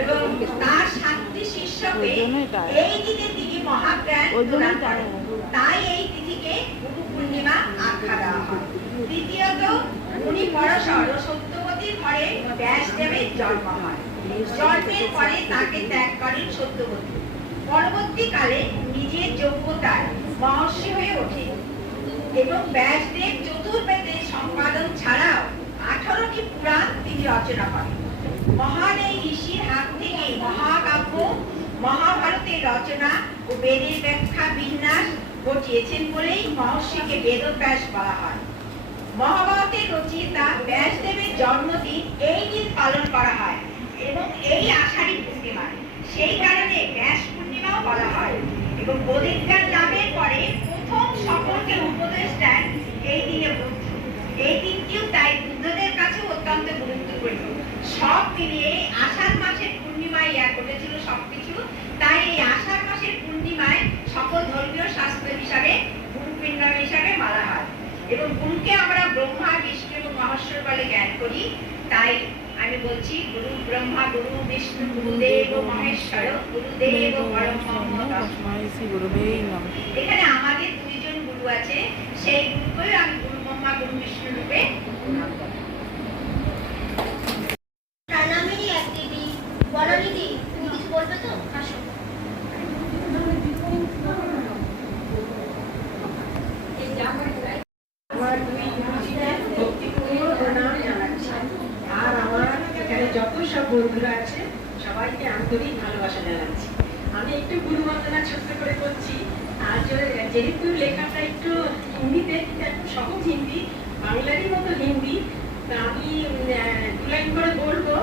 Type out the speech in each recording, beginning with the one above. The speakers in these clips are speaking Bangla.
এবং তার 7টি শিষ্যকে এই দিনে তিনি মহাজ্ঞান প্রদান করেন। তাই এই তিথিকে গুরু পূর্ণিমা আখ্যা দেওয়া হয়। দ্বিতীয়ত, উনি পরশর ও সত্যবতীর ঘরে ব্যাসদেবের জন্ম হয়। জন্মের পরে তাকে ত্যাগ করেন সত্যবতী। পরবর্তীকালে নিজের যোগ্যতায় মহর্ষি হয়ে ওঠে এবং ব্যাসদেব চতুর্বেদের সম্পাদন ছাড়াও 18টি পুরাণ তিনি রচনা করেন। মহান এই ঋষির হাত থেকে মহাকাব্য মহাভারতের রচনা ও বেদের ব্যাখ্যা বিন্যাস ঘটিয়েছেন বলেই মহর্ষিকে বেদব্যাস বলা হয়। মহাভারতের রচয়িতা ব্যাসদেবের জন্মদিন এই দিন পালন করা হয় এবং এই আষাঢ়ী পূর্ণিমা, সেই কারণে ব্যাস পূর্ণিমাও বলা হয়। এবং বোধিজ্ঞান লাভের পরে প্রথম সকলকে উপদেশ দেন এই দিনে বুদ্ধ। এই দিনটিও তাই বুদ্ধদের কাছে অত্যন্ত গুরুত্বপূর্ণ। সব মিলিয়ে আষাঢ় মাসের পূর্ণিমায় ঘটেছিল সবকিছু। তাই এই আষাঢ় মাসের পূর্ণিমায় সকল ধর্মীয় শাস্ত্র হিসাবে গুরু পূর্ণিমা হিসাবে মানা হয়। এবং গুরুকে আমরা ব্রহ্মা, বিষ্ণু এবং মহেশ্বর বলে জ্ঞান করি। তাই আমি বলছি, গুরু ব্রহ্মা, গুরু বিষ্ণু, গুরুদেব মহেশ্বর, গুরুদেব পরম তস্মৈ শ্রী গুরুবে নমঃ। এখানে আমাদের দুইজন গুরু আছে, সেই গুরুকেই আমি গুরু ব্রহ্মা, গুরু বিষ্ণু রূপে প্রণাম করি। প্রণামিনী এক দিদি, বলো দিদি, তুমি কিছু বলবে তো? আসো। আমার দুই গুরুজিদের ভক্তিপূর্ণ প্রণাম জানাচ্ছি। আর আমার এখানে যত সব বন্ধুরা আছে সবাইকে আন্তরিক ভালোবাসা জানাচ্ছি। আমি একটু গুরু বন্দনা ছোট্ট করে করছি। আর যেহেতু লেখাটা একটু হিন্দিতে, একটু সহজ হিন্দি, বাংলারই মতো হিন্দি, তা আমি 2 লাইন করে বলবো।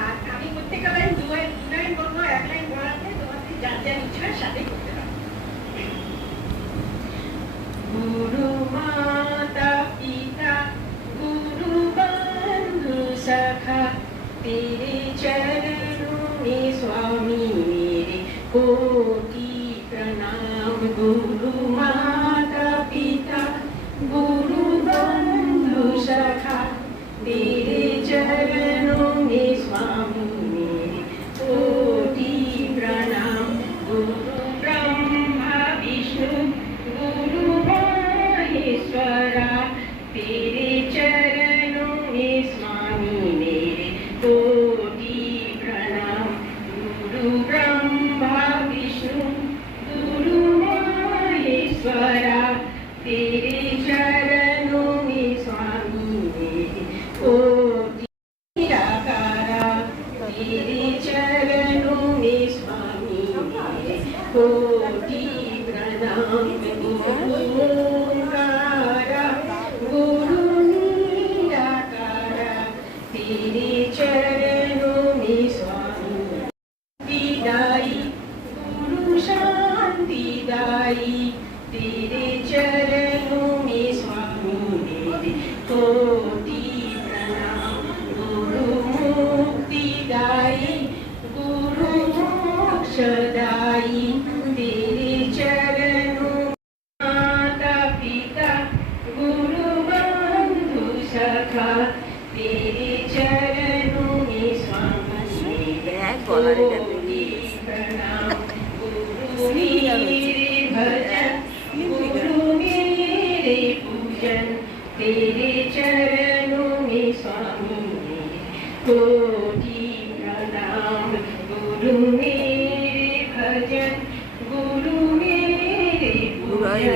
আর আমি প্রত্যেকটা লাইন 2 লাইন বলবো। 1 লাইন বলাতে তোমাদের যার যার ইচ্ছার সাথে করতে পারো। গুরু माता पिता गुरु बंधु सखा, तेरे चरणों में स्वामी मेरे कोटि प्रणाम। गुरु माता पिता गुरु बंधु सखा, तेरे चरणों में स्वामी मेरे कोटि प्रणाम। गुरु ब्रह्मा विष्णु गुरु महेश्वरा, तेरे चरणों में स्वामी मेरे कोटि प्रणाम। गुरु ब्रह्मा विष्णु गुरु महेश्वरा, तेरे चरणों में स्वामी मेरे कोटि निराकारा, तेरे चरणों में स्वामी मेरे कोटि प्रणाम। ओंकारा गुरु निराकारा, तेरे चरणों में स्वामी विदाई गुरु शांतिदाई, तेरे चरणों में स्वामी मेरे कोटि प्रणाम। गुरु मुक्तिदाई गुरु मोक्षदाई, तेरे चरणों माता पिता गुरु बंधु सखा, तेरे चरणों में स्वामी मेरे कोटि प्रणाम। गुरु मेरे भजन गुरु मेरे पूजन, तेरे चरणों में स्वामी मेरे कोटि प्रणाम। गुरु मेरे भजन गुरु मेरे पूजन,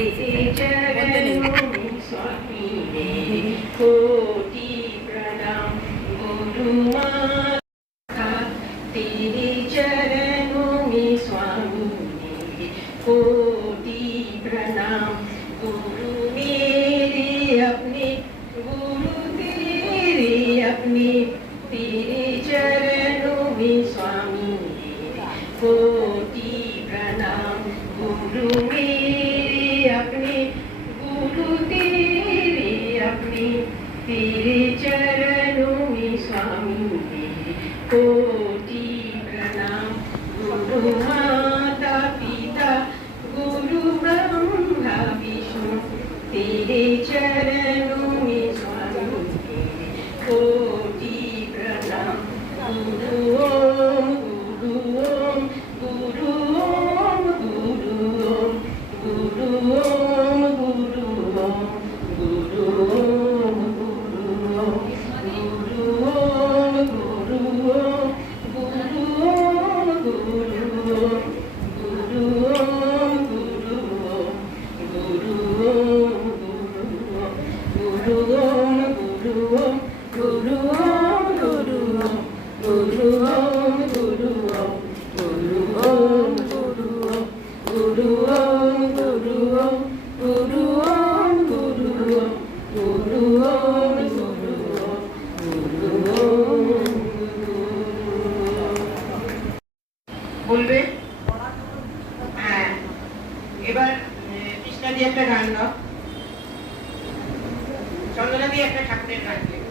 तेरे चरणों में स्वामी मेरे कोटि प्रणाम। गुरु माता तेरे चरणों में स्वामी मेरे कोटि प्रणाम। गुरु मेरे अपने गुरु तेरे अपने, तेरे चरणों में स्वामी मेरे कोटि प्रणाम। गुरु मेरे अपने गुरु तेरे अपने, तेरे चरणों में स्वामी मेरे कोटि प्रणाम। गुरु माता पिता गुरु ब्रह्मा विष्णु, तेरे चरणों में स्वामी मेरे कोटि प्रणाम। गुरु চন্দনা দিয়ে একটা ঠাকুরের গান গেয়ে।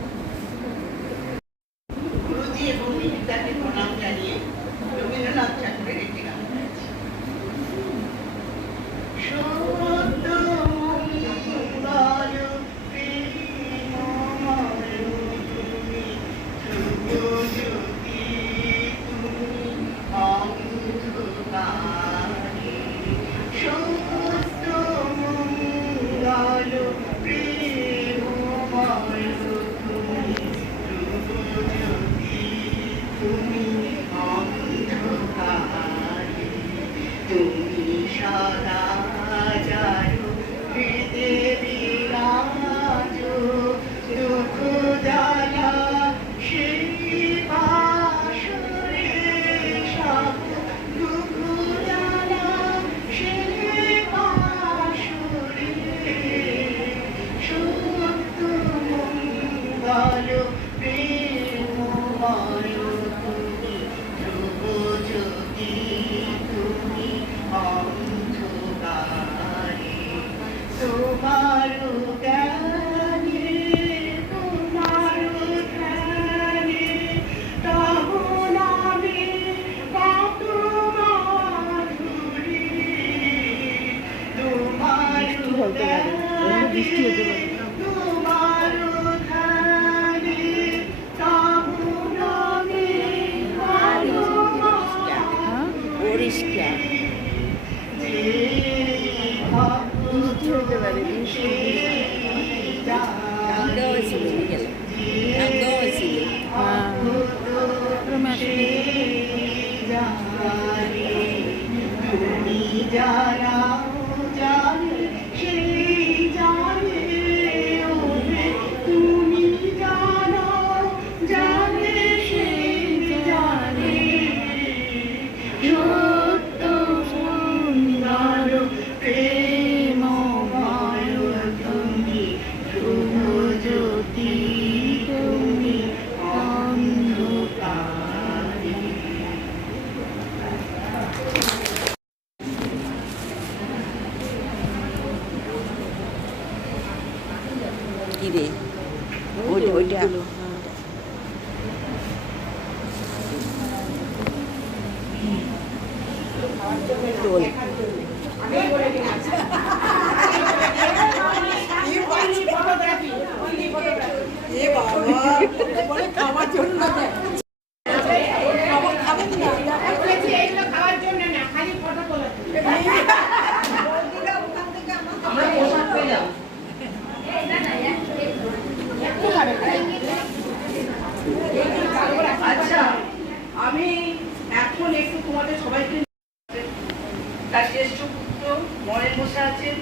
গুরুজি এবং মিহিরদাকে প্রণাম জানিয়ে রবীন্দ্রনাথ ঠাকুরের একটি গান গাইছি। সত্য মঙ্গল প্রেমময় তুমি, ধ্রুব জ্যোতি তুমি অন্ধকারে। সত্য মঙ্গল প্রেমময় তুমি, ধ্রুব জ্যোতি তুমি অন্ধকারে। তুমি সদা জানো হৃদে বিরাজ, দুঃখ জ্বালা সেই বাসরে সব, দুঃখ জ্বালা সেই বাসরে। সত্য মঙ্গল প্রেমময় তুমি, ধ্রুব জ্যোতি তুমি অন্ধকারে। তোমার জ্ঞানে তোমার ধ্যানে তব নামে কত মাধুরী। তোমার জ্ঞানে তোমার ধ্যানে তব নামে কত মাধুরী। তুমি জানাও জানে সেই জানে, তুমি জানাও জানে সেই জানে। সত্য সুন্দর প্রেমময় তুমি, ধ্রুব জ্যোতি তুমি অন্ধকারে। কি রে ওইটা খাওয়ার জন্য খাওয়ার জন্য না, খালি ফটো তোলা। আমরা পোশাক পেয়ে যাবো। আচ্ছা, আমি এখন একটু তোমাদের সবাইকে, তার জ্যেষ্ঠ পুত্র মরেন বসে আছেন,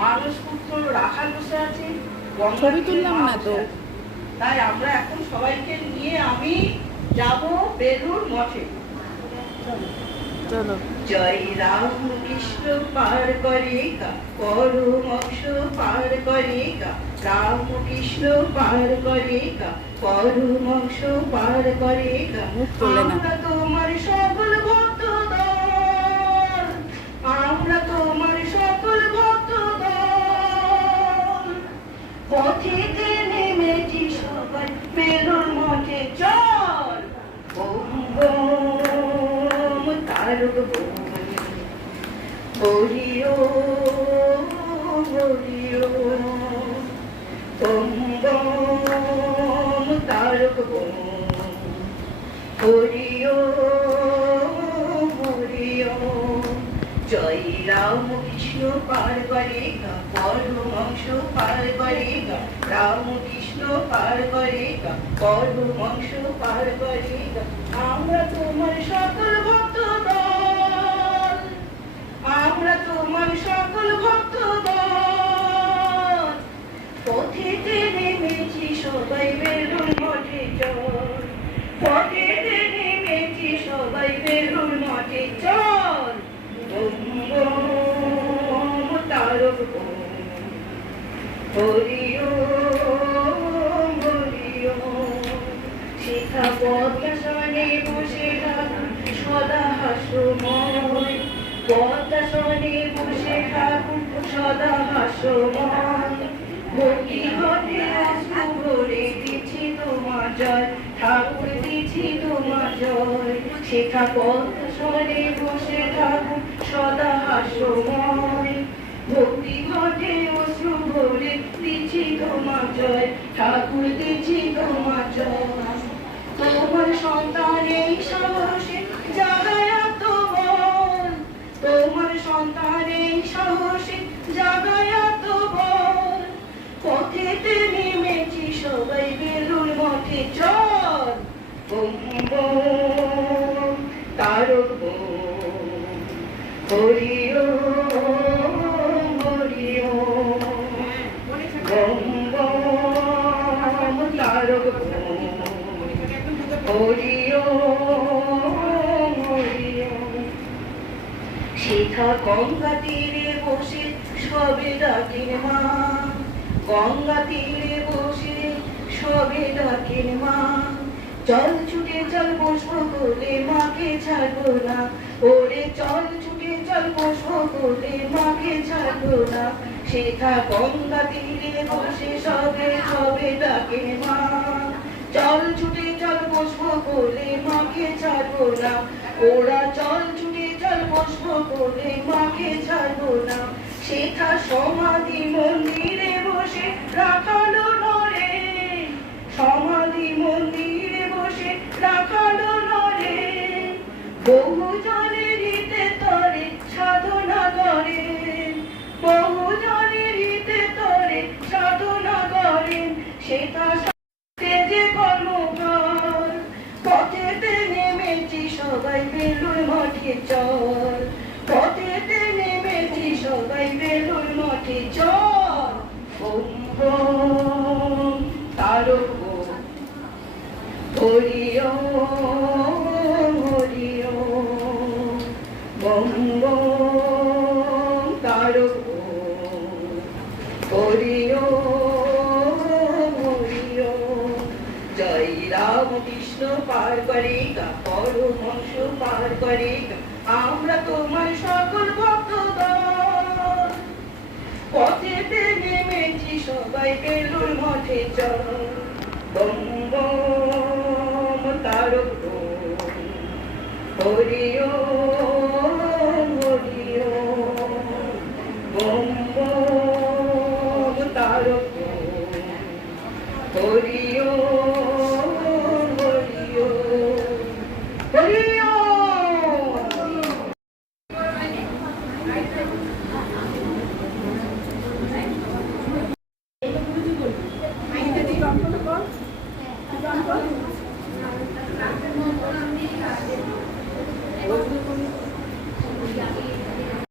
মানস পুত্র রাখাল বসে আছেন, ছবি তুললাম না তো। তাই আমরা এখন সবাইকে নিয়ে আমি যাব বেলুর মঠে। চলো। জয় রাম কৃষ্ণ পার করে গা, পরমংশ পার করে গা, রাম কৃষ্ণ পার করে গা, পরমংশ পার করে গা। মুখ তোলে না। আমরা তোমার সকল ভক্তদল, আমরা তোমার সকল ভক্তদল, পথেতে নেমেছি সবাই বেলুর মঠে চল। ওম ওম তারক বোম, হরি ওম হরি ওম, ওম ওম তারক বোম, হরি ওম হরি ওম। জয় রাম কৃষ্ণ পার করে গা, পরমংশ পার করে গা, রাম কৃষ্ণ পার করে গা, পরমংশ পার করে গা। আমরা তোমার সকল ভক্তদল, আমরা তোমার সকল ভক্তদল, পথেতে নেমেছি সবাই বেলুর মঠে চল, পথেতে নেমেছি সবাই বেলুর মঠে চল। ওম ওম তারক বোম, হরি ওম হরি ওম। শিখা পদ্মাসনে বসে ঠাকুর সদা হাস্যময়, পদ্মাসনে বসে ঠাকুর সদা হাস্যময়। ভক্তি ঘটে অশ্রু ভরে দিচ্ছি তোমার জয়, ঠাকুর দিচ্ছি তোমার জয়। শেখা পথ স্বরে বসে ঠাকুর সদা হাস্যময়, ভক্তি ঘটে অশ্রু ভরে দিচ্ছি তোমার জয়, ঠাকুর দিচ্ছি তোমার জয়। তোমার সন্তান এই সাহসে জাগায় আত্মবল, তোমার সন্তান এই সাহসে জাগায় আত্মবল। পথেতে নেমেছি সবাই বেলুর মঠে চল, বম বম তারক বম, হরি ওম হরি ওম, বম বম তারক বম, হরি ওম হরি ওম। শিখা গঙ্গা তীরে বসে সবে ডাকেন মা, গঙ্গা তীরে বসে সবে ডাকেন মা। চল ছুটে চল বসবো কোলে, মাকে ছাড়বো না, ওরে চল ছুটে চল বসবো কোলে, মাকে ছাড়বো না। শিখা গঙ্গা তীরে বসে সবে সবে ডাকেন মা, চল ছুটে চল বসবো কোলে, মাকে ছাড়বো না, ওরা চল ছুটে চল বসবো কোলে, মাকে ছাড়বো না। শেখা সমাধি মন্দিরে বসে রাখালো নরে, সমাধি মন্দিরে বসে রাখালো নরে। বহু জনের হিতে তরে সাধনা করেন, বহু জনের হিতে তরে সাধনা করেন। শেখা তেজে কর্মকার, পথেতে নেমেছি সবাই বেলুর মঠে চল, পথেতে নেমেছি সবাই বেলুর মঠে চল। ওম বম তারক বম, হরি ওম হরি ওম, বম বম তারক বম, হরি ওম হরি ওম। জয় রাম কৃষ্ণ পার করে গা, পরমহংস পার করে গা, আমরা তোমার সকল ভক্তগণ। পথেতে নেমেছি সবাই বেলুর মঠে চল, বম বম তারক বম, হরি ওম হরি ওম, বম বম তারক বম, হরি ওম হরি ওম, হরি ওম। হ্যাঁ।